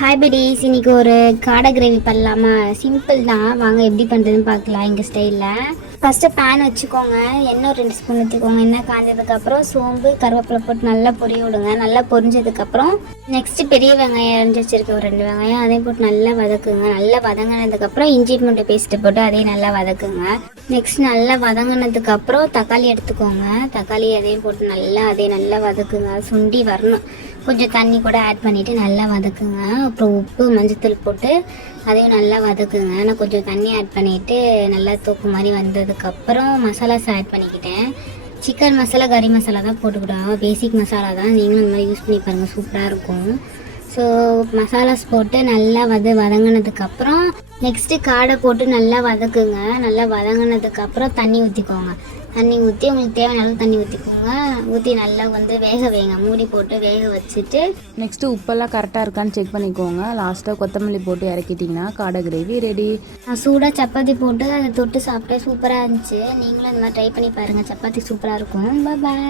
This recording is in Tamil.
ஹாய் படிஸ், இன்னைக்கு ஒரு காடை கிரேவி பண்ணலாமா? சிம்பிள் தான், வாங்க எப்படி பண்ணுறதுன்னு பார்க்கலாம் எங்கள் ஸ்டைலில். ஃபஸ்ட்டு பேன் வச்சுக்கோங்க, எண்ணெய் ஒரு 2 ஸ்பூன் ஊற்றிக்கோங்க. எண்ணெய் காஞ்சதுக்கப்புறம் சோம்பு கருவேப்பிலை போட்டு நல்லா பொரிய விடுங்க. நல்லா பொரிஞ்சதுக்கப்புறம் நெக்ஸ்ட்டு பெரிய வெங்காயம் அரைஞ்சி வச்சுருக்க ஒரு 2 வெங்காயம் அதையும் போட்டு நல்லா வதக்குங்க. நல்லா வதங்கினதுக்கப்புறம் இஞ்சி பூண்டு பேஸ்ட்டு போட்டு அதையும் நல்லா வதக்குங்க. நெக்ஸ்ட் நல்லா வதங்கினதுக்கப்புறம் தக்காளி எடுத்துக்கோங்க. தக்காளி அதையும் போட்டு அதையும் நல்லா வதக்குங்க. சுண்டி வரணும். கொஞ்சம் தண்ணி கூட ஆட் பண்ணிவிட்டு நல்லா வதக்குங்க. அப்புறம் உப்பு மஞ்சத்தூள் போட்டு அதையும் நல்லா வதக்குங்க. நான் கொஞ்சம் தண்ணி ஆட் பண்ணிவிட்டு நல்லா தூக்கு மாதிரி வந்ததுக்கப்புறம் மசாலாஸ் ஆட் பண்ணிக்கிட்டேன். சிக்கன் மசாலா கறி மசாலா தான் போட்டுக்கிட்டோம். பேசிக் மசாலா தான், நீங்களும் இந்த மாதிரி யூஸ் பண்ணி பாருங்கள், சூப்பராக இருக்கும். ஸோ மசாலாஸ் போட்டு நல்லா வதங்கினதுக்கப்புறம் நெக்ஸ்ட்டு காடை போட்டு நல்லா வதக்குங்க. நல்லா வதங்கினதுக்கப்புறம் தண்ணி ஊற்றிக்கோங்க. தண்ணி ஊற்றி உங்களுக்கு தேவையான அளவு தண்ணி ஊற்றிக்கோங்க. ஊற்றி நல்லா வேக வைங்க. மூடி போட்டு வேக வச்சுட்டு நெக்ஸ்ட்டு உப்பெல்லாம் கரெக்டாக இருக்கான்னு செக் பண்ணிக்கோங்க. லாஸ்ட்டாக கொத்தமல்லி போட்டு இறக்கிட்டிங்கன்னா காடை கிரேவி ரெடி. நான் சூடாக சப்பாத்தி போட்டு அதை தொட்டு சாப்பிட்டேன், சூப்பராக இருந்துச்சு. நீங்களும் இந்த மாதிரி ட்ரை பண்ணி பாருங்கள், சப்பாத்தி சூப்பராக இருக்கும். பாய்.